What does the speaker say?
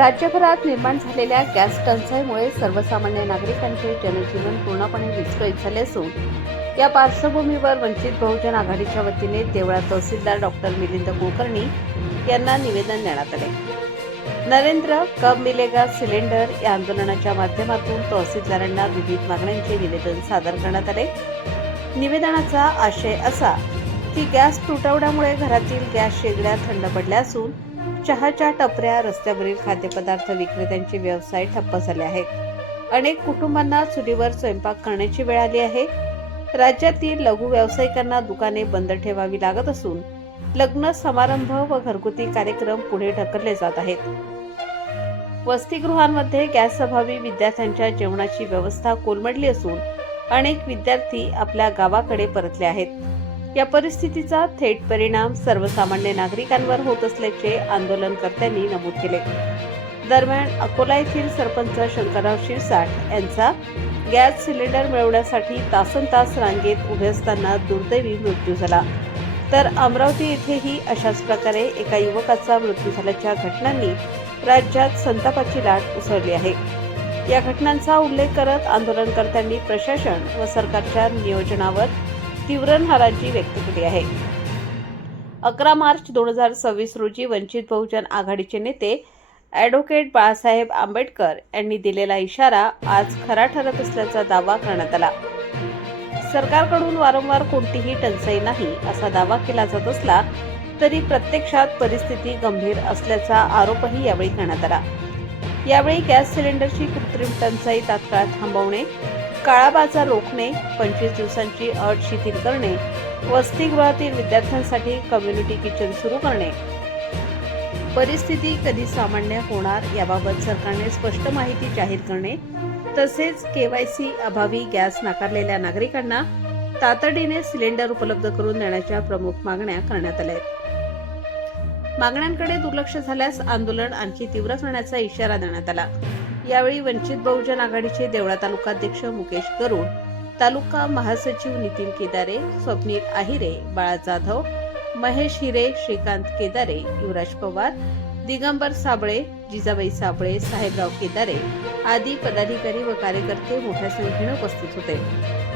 राज्यभरात निर्माण झालेल्या गॅस टंचाईमुळे सर्वसामान्य नागरिकांचे जनजीवन पूर्णपणे विस्कळीत झाले असून या पार्श्वभूमीवर वंचित बहुजन आघाडीच्या वतीने देवळा तहसीलदार डॉक्टर मिलिंद कुलकर्णी यांना निवेदन देण्यात आले। नरेंद्र कब मिलेगा सिलेंडर या आंदोलनाच्या माध्यमातून तहसीलदारांना विविध मागण्यांचे निवेदन सादर करण्यात आले। निवेदनाचा आशय असा की गॅस तुटवड्यामुळे घरातील गॅस शेगड्या थंड पडल्या असून चहाच्या टपऱ्या, रस्त्यावरील खाद्यपदार्थ विक्रेत्यांचे व्यवसाय ठप्प झाले आहेत। अनेक कुटुंबांना चुलीवर स्वयंपाक करण्याची वेळ आली आहे। राज्यातील लघु व्यावसायिकांना दुकाने बंद ठेवावी लागत असून लग्न समारंभ व घरगुती कार्यक्रम पुढे ढकलले जात आहेत। वसतिगृहांमध्ये गॅस अभावी विद्यार्थ्यांच्या जेवणाची व्यवस्था कोलमडली असून अनेक विद्यार्थी आपल्या गावाकडे परतले आहेत। या परिस्थितीचा थेट परिणाम सर्वसामान्य नागरिकांवर होत असल्याचे आंदोलनकर्त्यांनी नमूद केले। दरम्यान अकोला येथील सरपंच शंकरराव शिरसाट यांचा गॅस सिलेंडर मिळवण्यासाठी तासनतास रांगेत उभे असताना दुर्दैवी मृत्यू झाला, तर अमरावती येथेही अशाच प्रकारे एका युवकाचा मृत्यू झाल्याच्या घटनांनी राज्यात संतापाची लाट उसळली आहे। या घटनांचा उल्लेख करत आंदोलनकर्त्यांनी प्रशासन व सरकारच्या नियोजनावर तीव्र नाराजी व्यक्त केली आहे। 11 मार्च 2026 रोजी वंचित बहुजन आघाडीचे नेते ॲडव्होकेट बाळासाहेब आंबेडकर यांनी दिलेला इशारा आज खरा ठरत असल्याचा दावा करण्यात आला। सरकारकडून वारंवार कोणतीही टंचाई नाही असा दावा केला जात असला तरी प्रत्यक्षात परिस्थिती गंभीर असल्याचा आरोपही यावेळी करण्यात आला। यावेळी गॅस सिलेंडरची कृत्रिम टंचाई तात्काळ थांबवणे, काळा बाजार रोखणे, 25 दिवसांची अट शिथिल करणे, वसतिगृहातील विद्यार्थ्यांसाठी कम्युनिटी किचन सुरू करणे, परिस्थिती कधी सामान्य होणार याबाबत सरकारने स्पष्ट माहिती जाहीर करणे, तसेच KYC अभावी गॅस नाकारलेल्या नागरिकांना तातडीने सिलेंडर उपलब्ध करून देण्याच्या प्रमुख मागण्या करण्यात आल्या आहेत। मागण्यांकडे दुर्लक्ष झाल्यास आंदोलन आणखी तीव्र करण्याचा इशारा देण्यात आला। यावेळी वंचित बहुजन आघाडीचे देवळा तालुकाध्यक्ष मुकेश गरुड, तालुका महासचिव नितीन केदारे, स्वप्नील आहिरे, बाळा जाधव, महेश हिरे, श्रीकांत केदारे, युवराज पवार, दिगंबर साबळे, जिजाबाई साबळे, साहेबराव केदारे आदी पदाधिकारी व कार्यकर्ते मोठ्या संख्येने उपस्थित होते।